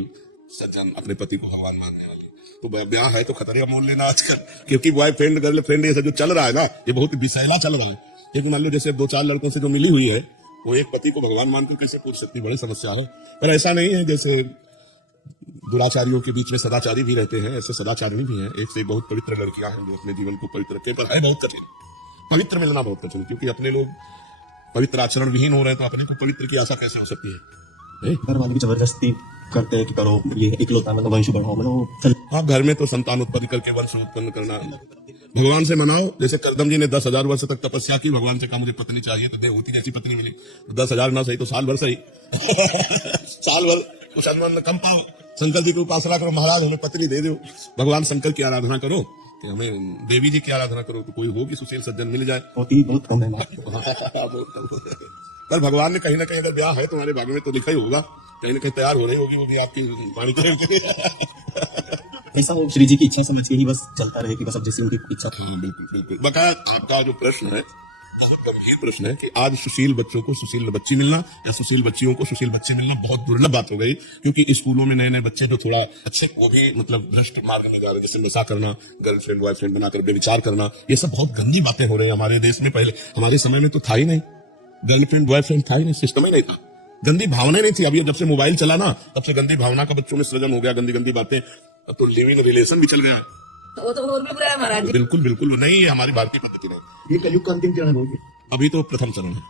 सुशील सज्जन अपने पति को भगवान मानने वाले, तो ब्याह है तो खतरे का मोल लेना आजकल, क्योंकि बॉयफ्रेंड गर्लफ्रेंड ये सब जो चल रहा है ना, ये बहुत विषैला चल रहा है। क्योंकि मान लो जैसे 2-4 लड़कों से जो मिली हुई है, वो एक पति को भगवान मानकर कैसे पूछ सकती, बड़ी समस्या है। पर ऐसा नहीं है, जैसे दुराचारियों के बीच में सदाचारी भी रहते हैं, ऐसे सदाचारी भी हैं। एक से एक बहुत पवित्र लड़कियां हैं जो अपने जीवन को पवित्र रखे, पर है बहुत कठिन, पवित्र मिलना बहुत कठिन, क्योंकि अपने लोग पवित्र आचरण विहीन हो रहे हैं, तो अपने को पवित्र की आशा कैसे हो सकती है? घर वाले भी जबरदस्ती करते हैं कि करो ये इकलौता मतलब वंश बढ़ाओ, मतलब हाँ, घर में तो संतान उत्पन्न करके वंश उत्पन्न करना, भगवान से मनाओ। जैसे करदम जी ने 10,000 वर्ष तक तपस्या की, भगवान से कहा मुझे पत्नी चाहिए, तो देवहूति जैसी पत्नी मिली। 10,000 ना सही तो साल भर सही साल भर कुछ अनुमान कम पाओ, शंकर जी की उपासना करो, महाराज हमें पत्नी दे दो। भगवान शंकर की आराधना करो, कि हमें देवी जी की आराधना करो, तो कोई होगी सुशील सज्जन मिल जाए। होती बहुत कम है। पर भगवान ने कहीं ना कहीं अगर ब्याह है तुम्हारे भाग्य में तो लिखा ही होगा, कहीं ना कहीं तैयार हो रही होगी वो भी आपकी वाणी ऐसा हो श्री जी की इच्छा समझ के ही बस चलता रहे कि बस अब जैसे उनकी इच्छा थी। बिल्कुल बिल्कुल। बकाया आपका जो प्रश्न है बहुत गंभीर प्रश्न है कि आज सुशील बच्चों को सुशील बच्ची मिलना या सुशील बच्चियों को सुशील बच्चे मिलना बहुत दुर्लभ बात हो गई, क्योंकि स्कूलों में नए नए बच्चे जो थोड़ा अच्छे, वो भी मतलब भ्रष्ट मार्ग में जा रहे हैं, जैसे नशा करना, गर्लफ्रेंड बॉयफ्रेंड बनाकर बेविचार करना, ये सब बहुत गंदी बातें हो रही है हमारे देश में। पहले हमारे समय में तो था ही नहीं, गर्लफ्रेंड बॉयफ्रेंड था ही नहीं, सिस्टम ही नहीं था, गंदी भावना नहीं थी। अभी जब से मोबाइल चला ना, तब से गंदी भावना का बच्चों में सृजन हो गया, गंदी गंदी बातें, अब तो लिव इन रिलेशन भी चल गया। वो तो और भी बुरा है महाराज। बिल्कुल बिल्कुल नहीं, ये हमारी भारतीय पद्धति नहीं। ये कलयुग का अंतिम चरण होगी। अभी तो प्रथम चरण है,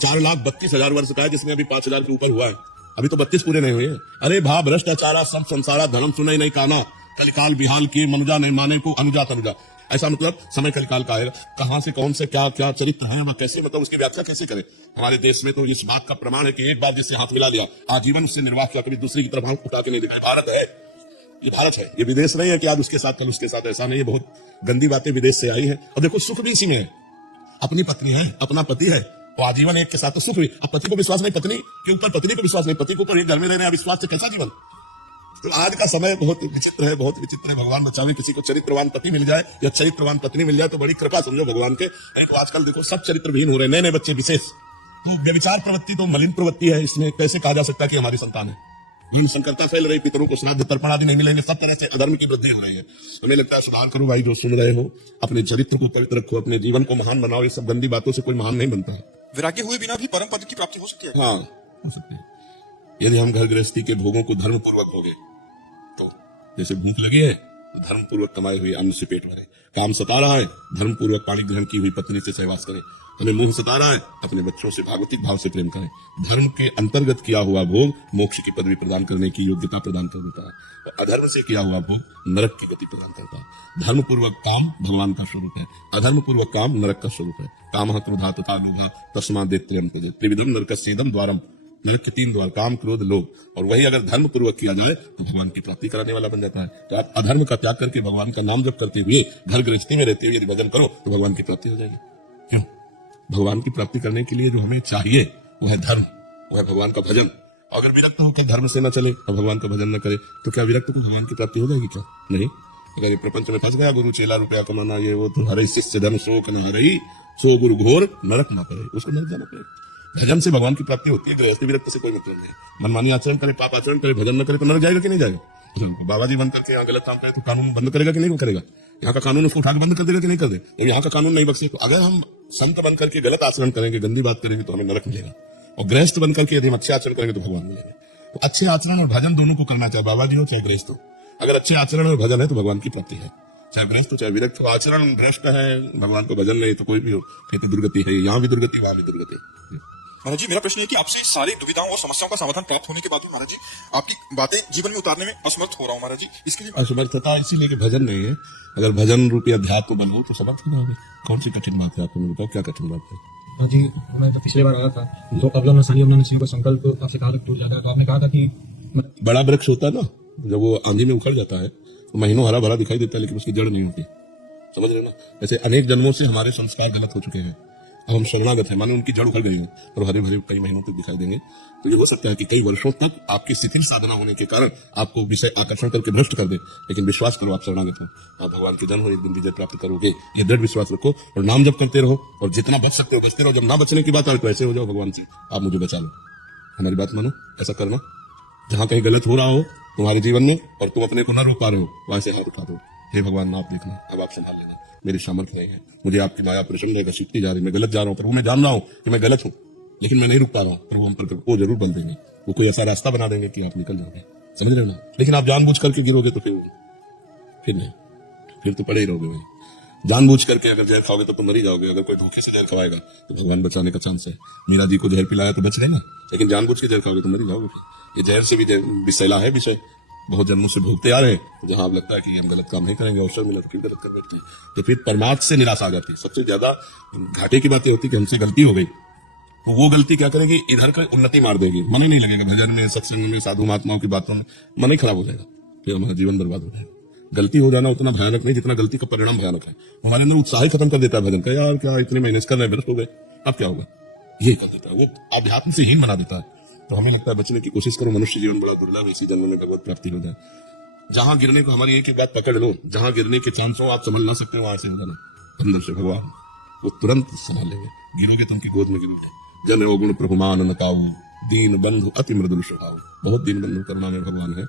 4,32,000 वर्ष का है, जिसमें अभी 5,000 के ऊपर हुआ है, अभी तो 32 पूरे नहीं हुए हैं। अरे भा भ्रष्टाचारा सब संसारा धर्म सुने नहीं काना, कलिकाल बिहाल की मनुजा नहीं माने को अनुजा तनुजा। ऐसा मतलब समय कलिकाल का आएगा, कहां से कौन से क्या क्या चरित्र है, कैसे मतलब उसकी व्याख्या कैसे करें। हमारे देश में तो इस बात का प्रमाण है कि एक बार जिससे हाथ मिला लिया आजीवन उससे निर्वाह किया, कभी दूसरी की तरफ हाथ उठा के नहीं दिखाया। भारत है, ये भारत है, ये विदेश नहीं है कि आज उसके साथ कल उसके साथ, ऐसा नहीं है। बहुत गंदी बातें विदेश से आई है। और देखो सुख भी इसी में है, अपनी पत्नी है, अपना पति है, तो आजीवन एक के साथ तो सुख हुई। अब पति को विश्वास नहीं, पत्नी के ऊपर पत्नी को विश्वास नहीं, पति के ऊपर एक घर में रहने विश्वास से कैसा जीवन। तो आज का समय बहुत विचित्र है, बहुत विचित्र है। भगवान बचावे किसी को चरित्रवान पति मिल जाए या चरित्रवान पत्नी मिल जाए तो बड़ी कृपा समझो भगवान के। एक आजकल देखो सब चरित्रहीन हो रहे हैं, नए नए बच्चे विशेष। तो व्यभिचार प्रवृत्ति तो मलिन प्रवृत्ति है, इसमें कैसे कहा जा सकता है कि हमारी संतान है। धन संकरता फैल रही, पितरों को श्राद्ध तर्पण आदि नहीं मिलेंगे, सब तरह से अधर्म की वृद्धि हो रही है। हमें लगता है सुधार करो भाई, जो सुन रहे हो, अपने चरित्र को पवित्र रखो, अपने जीवन को महान बनाओ। ये सब गंदी बातों से कोई महान नहीं बनता है। वैराग्य हुए बिना भी परम पद की प्राप्ति हो सकती है। हाँ, हो सकती है, यदि हम घर गृहस्थी के भोगों को धर्म पूर्वक भोगे। तो जैसे भूख लगी है तो धर्म पूर्वक कमाए हुए अन्न से पेट भरे, काम सता रहा है धर्म पूर्वक पाणी ग्रहण की हुई पत्नी से सहवास करें, हमें मुंह सता रहा है अपने बच्चों से भागवतिक भाव से प्रेम करें। धर्म के अंतर्गत किया हुआ भोग मोक्ष की पदवी प्रदान करने की योग्यता प्रदान कर देता है, अधर्म से किया हुआ भोग नरक की गति प्रदान करता है। धर्म पूर्वक काम भगवान का स्वरूप है, अधर्म पूर्वक काम नरक का स्वरूप है। काम क्रोधा तथा लोभ तस्मादेत्यं त्यजेत् त्रिविधम नरकस्येदं द्वारम। नरक के 3 द्वार, काम क्रोध लोभ, और वही अगर धर्म पूर्वक किया जाए तो भगवान की प्राप्ति कराने वाला बन जाता है। तो आप अधर्म का त्याग करके भगवान का नाम जप करते हुए घर गृहस्थी में रहते हुए यदि भजन करो तो भगवान की प्राप्ति हो जाएगी। क्यों? भगवान की प्राप्ति करने के लिए जो हमें चाहिए वो है धर्म, वो है भगवान का भजन। अगर विरक्त होकर धर्म से न चले और भगवान का भजन न करे तो क्या विरक्त को भगवान की प्राप्ति हो जाएगी? क्या नहीं। अगर ये प्रपंच में फंस गया, गुरु चेला रुपया कमाना ये वो, तो हरे शिष्य धन शोक न हरई, सो गुरु घोर नरक न करे, उसको नरक जाना पड़ेगा। भजन से भगवान की प्राप्ति होती है, गृहस्थी विरक्त से कोई मतलब नहीं। मनमानी आचरण करे, पाप आचरण करे, भजन न करे तो नरक जाएगा कि नहीं जाएगा। बाबा जी बन करके यहाँ गलत काम करे तो कानून बंद करेगा कि नहीं करेगा? यहाँ का कानून उसको उठा के बंद कर देगा कि नहीं कर दे? तो यहाँ का कानून नहीं बख्शे। तो अगर हम संत बन करके गलत आचरण करेंगे, गंदी बात करेंगे तो हमें नरक मिलेगा, और गृहस्थ बन करके यदि हम अच्छे आचरण करेंगे तो भगवान मिलेंगे। तो अच्छे आचरण और भजन दोनों को करना, चाहे बाबा जी हो चाहे गृहस्थ हो। अगर अच्छे आचरण और भजन है तो भगवान की प्राप्ति है, चाहे गृहस्थ हो चाहे विरक्त हो। आचरण भ्रष्ट है, भगवान को भजन नहीं तो कोई भी हो, कहते दुर्गति है, यहाँ भी दुर्गति वहां भी दुर्गति। महाराज जी, मेरा प्रश्न है कि आपसे सारी दुविधाओं और समस्याओं का समाधान प्राप्त होने के बाद भी महाराज जी आपकी बातें जीवन में उतारने में असमर्थ हो रहा हूँ महाराज जी, इसके लिए असमर्थता इसीलिए कि भजन नहीं है। अगर भजन रूपी अध्यात्म बनो तो समर्थ हो जाओगे। कौन सी कठिन बात है आपको बताओ, क्या कठिन बात है? हाँ जी, मैं तो पिछले बार आया था तो अबला नसीब का संकल्प आपसे कहा टूट जाता है, तो आपने कहा था कि बड़ा वृक्ष होता है ना, जब वो आंधी में उखड़ जाता है तो महीनों हरा भरा दिखाई देता है, लेकिन उसकी जड़ नहीं होती। समझ रहे ना? ऐसे अनेक जन्मों से हमारे संस्कार गलत हो चुके हैं, अब हम शरणागत हैं, माने उनकी जड़ उखड़ गई हो और हरे भरे कई महीनों तक दिखाई देंगे। तो ये हो सकता है कि कई वर्षों तक आपकी शिथिल साधना होने के कारण आपको विषय आकर्षण करके भ्रष्ट कर दे, लेकिन विश्वास करो आप शरणागत हो, आप भगवान के जन हो, एक दिन विजय प्राप्त करोगे। ये दृढ़ विश्वास रखो और नाम जप करते रहो, और जितना बच सकते हो बचते रहो। जब ना बचने की बात आए तो ऐसे हो जाओ भगवान से, आप मुझे बचा लो, हमारी बात मानो, ऐसा करना। जहां कहीं गलत हो रहा हो तुम्हारे जीवन में और तुम अपने को न रोक पा रहे हो, वहां से हाथ उठा दो। हे भगवान, आप देखना, अब आप संभाल लेना, मेरी सामर्थ्य नहीं है, मुझे आपकी माया प्रचंड है, घसीटती जा रही, मैं गलत जा रहा हूँ प्रभु, मैं जान रहा हूँ कि मैं गलत हूँ, लेकिन मैं नहीं रुक पा रहा हूँ। प्रभु हम पर वो जरूर बल देंगे, वो कोई ऐसा रास्ता बना देंगे कि आप निकल जाओगे, समझ रहे हो ना। लेकिन आप जानबूझ करके गिरोगे तो फिर नहीं, फिर तो पड़े ही रहोगे भाई। जानबूझ करके अगर जहर खाओगे तो तुम मर ही जाओगे। अगर कोई धोखे से जहर खवाएगा तो भगवान बचाने का चांस है। मीरा जी को जहर पिलाया तो बच रहे ना, लेकिन जानबूझ के जहर खाओगे तो मर ही जाओगे। फिर ये जहर से भी विषैला है विषय, बहुत जन्मों से भोगते आ रहे हैं, तो जहां अब लगता है कि हम गलत काम नहीं करेंगे, अवसर मिला तो फिर गलत कर बैठते हैं, तो फिर परमार्थ से निराशा आ जाती है। सबसे ज्यादा घाटे की बात होती है कि हमसे गलती हो गई, तो वो गलती क्या करेगी, इधर का उन्नति मार देगी, मन ही नहीं लगेगा भजन में, सत्संग में, साधु महात्माओं की बातों में, मन ही खराब हो जाएगा, फिर हमारा जीवन बर्बाद हो जाएगा। गलती हो जाना उतना भयानक नहीं जितना गलती का परिणाम भयानक है। हमारे अंदर उत्साह ही खत्म कर देता है भजन का, यार क्या इतने महीने कर रहे हैं, व्यर्थ हो गए, अब क्या होगा, यही कर देता है, वो अध्यात्म से हीन बना देता है। तो हमें लगता है बचने की कोशिश करो, मनुष्य जीवन बड़ा दुर्लभ है, इसी जन्म में भगवत प्राप्ति हो जाए। जहां गिरने को, हमारी एक बात पकड़ लो, जहां गिरने के चांस हो आप समझ ना सकते हो, वहां से हो जाना अंदर से भगवान वो तुरंत संभाल लेंगे। गिरोगे तो उनकी गोद में गिरोगे। जन गुण प्रभुमान न काऊ, दीन बंधु अति मृदुल स्वभाव, बहुत दीन बंधु करुणा में भगवान है।